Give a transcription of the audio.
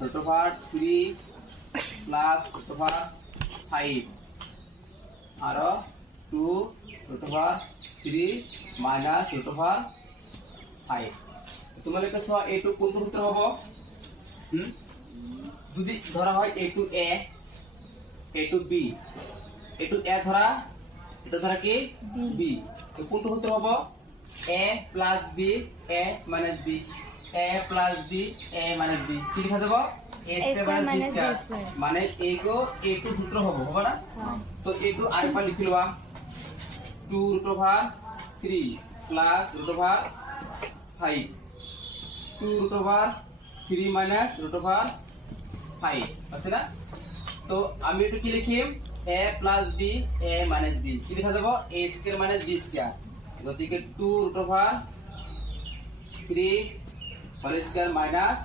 root over 3 plus root over 5 আৰু 2 root over 3 minus root over 5 তোমালোকে চোৱা এইটো কোনটো সূত্ৰ হ'ব যদি ধৰা হয় এইটো a এইটো b এইটো a ধৰা এটা ধৰা কি b তো কোনটো সূত্ৰ হ'ব a plus b a minus b a plus b a minus b কি লিখা যাব a square minus b square মানে এইটো সূত্ৰ হ'ব না তো এইটো আরেকবার লিখি লওয়া 2 root over 3 plus root over 5 2 root over 3 minus root over 5 আছে না তো আমি এটা কি লিখিম a plus b a minus b কি লেখা যাব a square minus b square গতিকে 2 root over 3 whole square minus